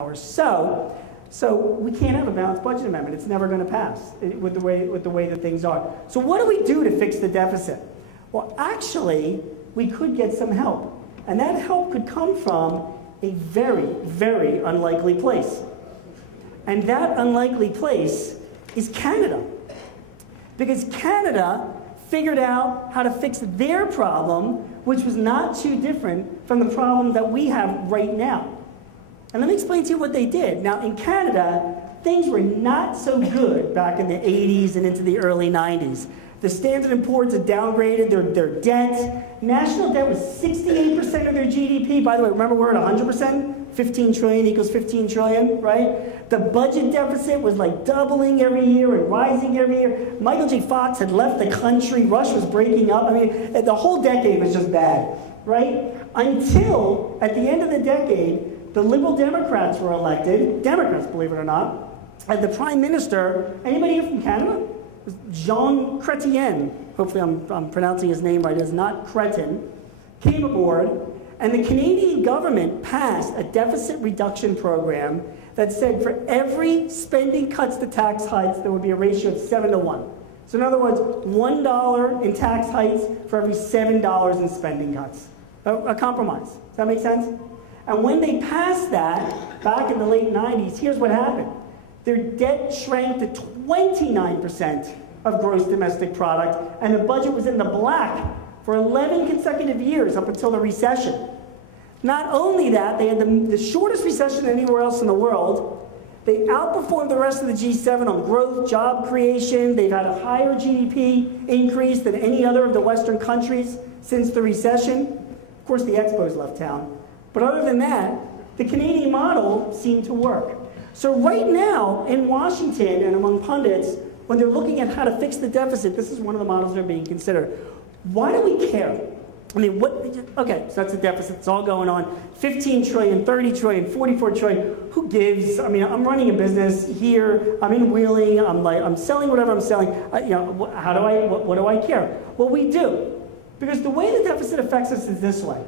So we can't have a balanced budget amendment. It's never going to pass with the way that things are. So what do we do to fix the deficit? Well, actually, we could get some help. And that help could come from a very, very unlikely place. And that unlikely place is Canada. Because Canada figured out how to fix their problem, which was not too different from the problem that we have right now. And let me explain to you what they did. Now, in Canada, things were not so good back in the 80s and into the early 90s. The Standard & Poor's had downgraded their debt. National debt was 68% of their GDP. By the way, remember we're at 100%? 15 trillion equals 15 trillion, right? The budget deficit was like doubling every year and rising every year. Michael J. Fox had left the country. Russia was breaking up. I mean, the whole decade was just bad, right? Until, at the end of the decade, the Liberal Democrats were elected, Democrats, believe it or not, and the Prime Minister, anybody here from Canada? Jean Chrétien, hopefully I'm pronouncing his name right, it's not Cretin, came aboard, and the Canadian government passed a deficit reduction program that said for every spending cuts to tax hikes, there would be a ratio of 7 to 1. So in other words, $1 in tax hikes for every $7 in spending cuts. A compromise. Does that make sense? And when they passed that, back in the late 90s, here's what happened. Their debt shrank to 29% of gross domestic product, and the budget was in the black for 11 consecutive years up until the recession. Not only that, they had the shortest recession anywhere else in the world. They outperformed the rest of the G7 on growth, job creation. They've had a higher GDP increase than any other of the Western countries since the recession. Of course, the Expos left town. But other than that, the Canadian model seemed to work. So right now, in Washington and among pundits, when they're looking at how to fix the deficit, this is one of the models that are being considered. Why do we care? I mean, okay, so that's the deficit. It's all going on. 15 trillion, 30 trillion, 44 trillion. Who gives? I mean, I'm running a business here. I'm in Wheeling. I'm selling whatever I'm selling. What do I care? Well, we do. Because the way the deficit affects us is this way.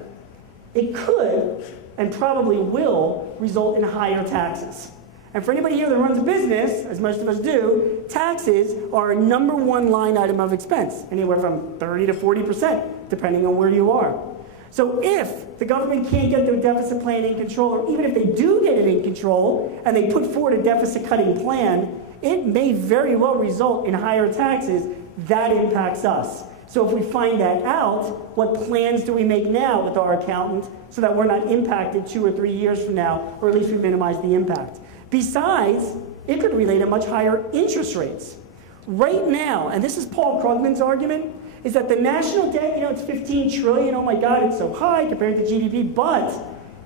It could, and probably will, result in higher taxes. And for anybody here that runs a business, as most of us do, taxes are a #1 line item of expense, anywhere from 30 to 40%, depending on where you are. So if the government can't get their deficit plan in control, or even if they do get it in control, and they put forward a deficit cutting plan, it may very well result in higher taxes. That impacts us. So if we find that out, what plans do we make now with our accountant so that we're not impacted 2 or 3 years from now, or at least we minimize the impact? Besides, it could relate to much higher interest rates. Right now, and this is Paul Krugman's argument, is that the national debt, it's 15 trillion, oh my God, it's so high compared to GDP, but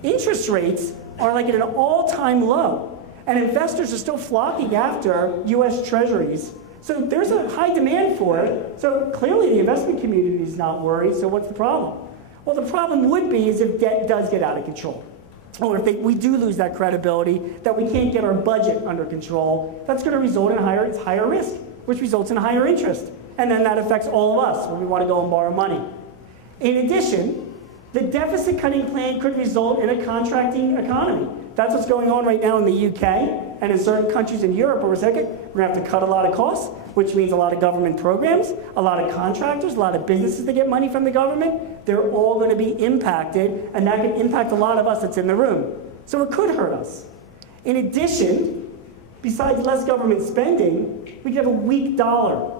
interest rates are like at an all-time low. And investors are still flocking after US Treasuries. So there's a high demand for it. So clearly the investment community is not worried. So what's the problem? Well, the problem would be is if debt does get out of control. Or if we do lose that credibility, that we can't get our budget under control, that's going to result in higher risk, which results in higher interest. And then that affects all of us when we want to go and borrow money. In addition, the deficit cutting plan could result in a contracting economy. That's what's going on right now in the UK and in certain countries in Europe. We're going to have to cut a lot of costs, which means a lot of government programs, a lot of contractors, a lot of businesses that get money from the government. They're all going to be impacted, and that can impact a lot of us that's in the room. So it could hurt us. In addition, besides less government spending, we could have a weak dollar.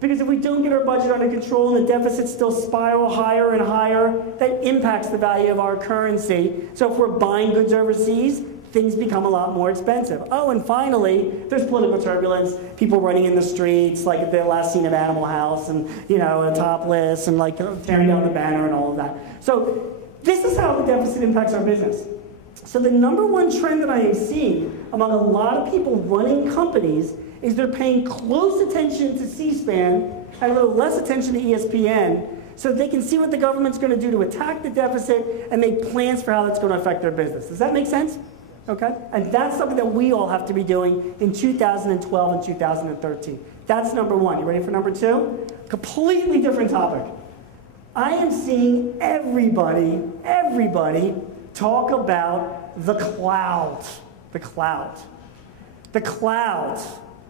Because if we don't get our budget under control and the deficits still spiral higher and higher, that impacts the value of our currency. So if we're buying goods overseas, things become a lot more expensive. Oh, and finally, there's political turbulence, people running in the streets, like at the last scene of Animal House, and topless, and like tearing down the banner and all of that. So this is how the deficit impacts our business. So the #1 trend that I am seeing among a lot of people running companies is they're paying close attention to C-SPAN and a little less attention to ESPN so they can see what the government's going to do to attack the deficit and make plans for how that's going to affect their business. Does that make sense? Okay? And that's something that we all have to be doing in 2012 and 2013. That's #1. You ready for #2? Completely different topic. I am seeing everybody talk about the cloud. The cloud. The cloud.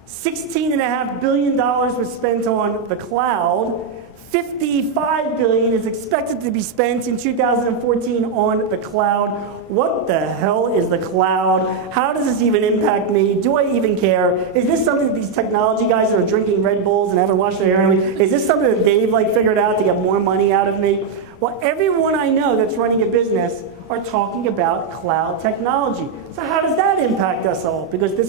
$16.5 billion was spent on the cloud. $55 billion is expected to be spent in 2014 on the cloud. What the hell is the cloud? How does this even impact me? Do I even care? Is this something that these technology guys that are drinking Red Bulls and haven't washed their hair, is this something that they've figured out to get more money out of me? Well, everyone I know that's running a business are talking about cloud technology. So how does that impact us all? Because this